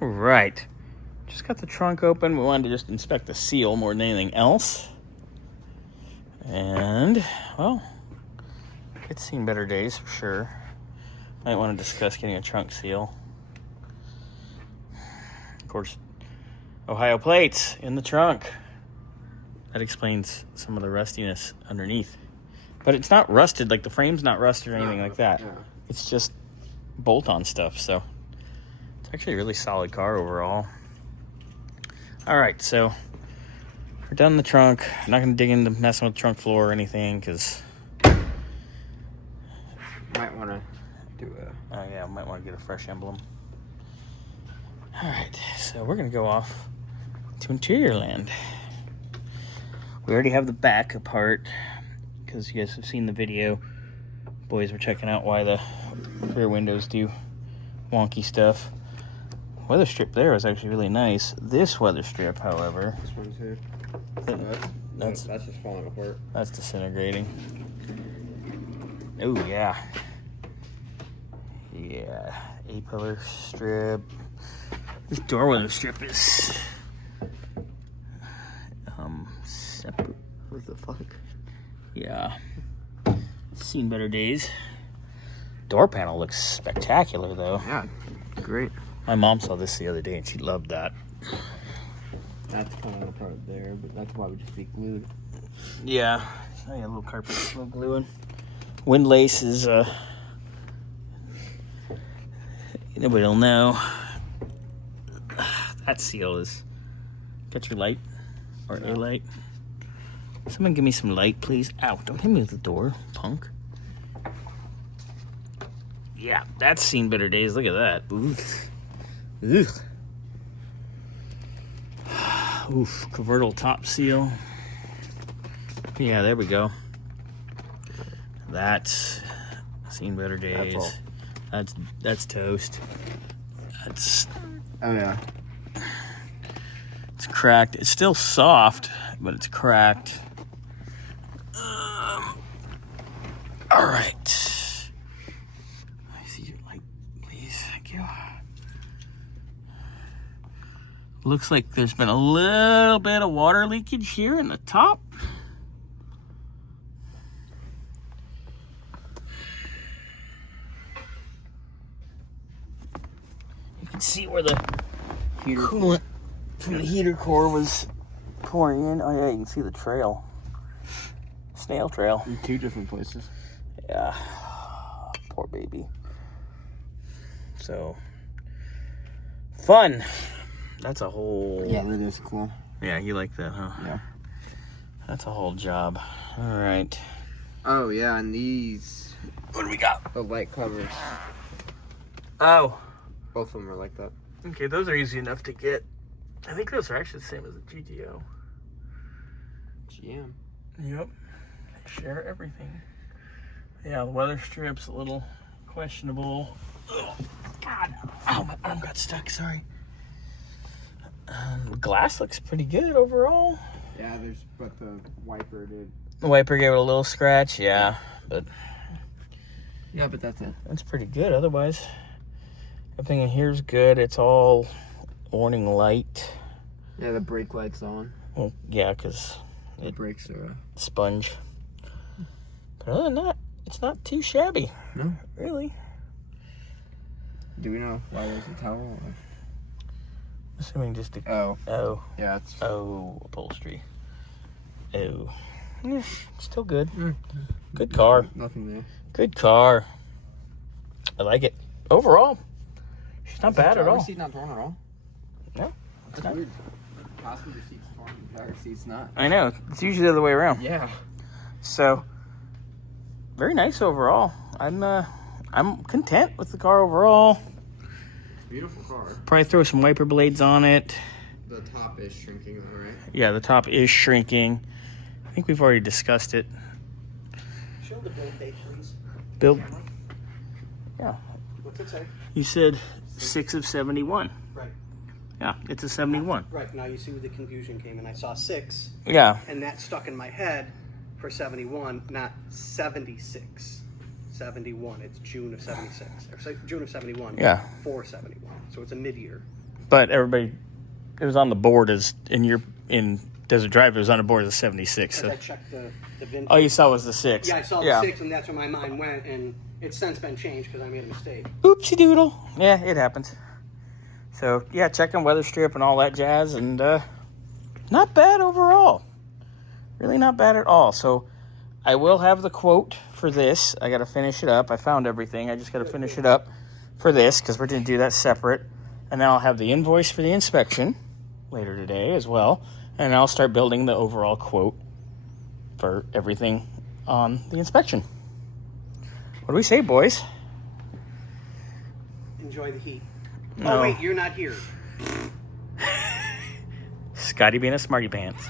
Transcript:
All right. Just got the trunk open. We wanted to just inspect the seal more than anything else. And, well, it's seen better days for sure. Might want to discuss getting a trunk seal. Of course, Ohio plates in the trunk. That explains some of the rustiness underneath. But it's not rusted, like the frame's not rusted or anything like that. No. It's just bolt-on stuff, so it's actually a really solid car overall. All right, so we're done in the trunk. I'm not going to dig into messing with the trunk floor or anything because... Might want to do a... Oh, yeah, might want to get a fresh emblem. All right, so we're going to go off to interior land. We already have the back apart because you guys have seen the video. Boys were checking out why the rear windows do wonky stuff. Weather strip there was actually really nice. This weather strip, however... This one too. That's just falling apart. That's disintegrating. Oh, yeah. Yeah. A-pillar strip. This door weather strip is... separate. What the fuck? Yeah. Seen better days. Door panel looks spectacular, though. Yeah, great. My mom saw this the other day, and she loved that. That's coming apart there, but that's why we just be glued. Yeah. Oh, yeah, a little carpet, a little gluing. Wind lace is, nobody will know. That seal is... Got your light? Or air light? Someone give me some light, please. Ow, don't hit me with the door, punk. Yeah, that's seen better days. Look at that. Oof. Oof. Oof. Convertible top seal. Yeah, there we go. That's seen better days. That's toast. That's... Oh, yeah. It's cracked. It's still soft, but it's cracked. All right. I see your light, please. Thank you. Looks like there's been a little bit of water leakage here in the top. You can see where the Heater coolant from the heater core was pouring in. Oh yeah, you can see the trail. Snail trail. in two different places. Yeah. Poor baby. So, fun. That's a whole... Yeah, that is cool. Yeah, you like that, huh? Yeah. That's a whole job. All right. Oh, yeah, and these... What do we got? The light covers. Oh. Both of them are like that. Okay, those are easy enough to get. I think those are actually the same as the GTO. GM. Yep. They share everything. Yeah, the weather strip's a little questionable. Oh, God. Oh, my arm got stuck. Sorry. Glass looks pretty good overall. Yeah, but the wiper did. The wiper gave it a little scratch, yeah, but... Yeah, but that's it. That's pretty good. Otherwise, everything in here's good. It's all warning light. Yeah, the brake light's on. Well, yeah, because The brakes are... sponge. But other than that, it's not too shabby. No? Really. Do we know why there's a towel? Or... Assuming just a... Oh. Oh. Yeah, it's... Oh, upholstery. Oh. Yeah, still good. Good car. Nothing there. Good car. I like it. Overall, she's not bad at all. The seat not torn at all? No. That's weird. Passenger seat's torn, driver seat's not. I know. It's usually the other way around. Yeah. So, very nice overall. I'm content with the car overall. Beautiful car. Probably throw some wiper blades on it. The top is shrinking, though, right? Yeah, the top is shrinking. I think we've already discussed it. Show the build date, please. Build. Yeah. What's it say? You said 6 of 71. Right. Yeah, it's a 71. Right. Now you see where the confusion came in. I saw 6, Yeah. and that stuck in my head for 71, not 76. 71. It's June of 76. Or June of 71. Yeah. For 71. So it's a mid-year. But everybody, it was on the board as in Desert Drive. It was on the board as a 76. Because So. I checked the vintage. Oh, you saw was the 6. Yeah, I saw the 6, and that's where my mind went, and it's since been changed because I made a mistake. Oopsie doodle. Yeah, it happens. So yeah, checking weather strip and all that jazz, and not bad overall. Really not bad at all. So I will have the quote for this. I got to finish it up. I found everything. I just got to finish it up for this because we're going to do that separate. And then I'll have the invoice for the inspection later today as well. And I'll start building the overall quote for everything on the inspection. What do we say, boys? Enjoy the heat. No. Oh, wait, you're not here. Scotty being a smarty pants.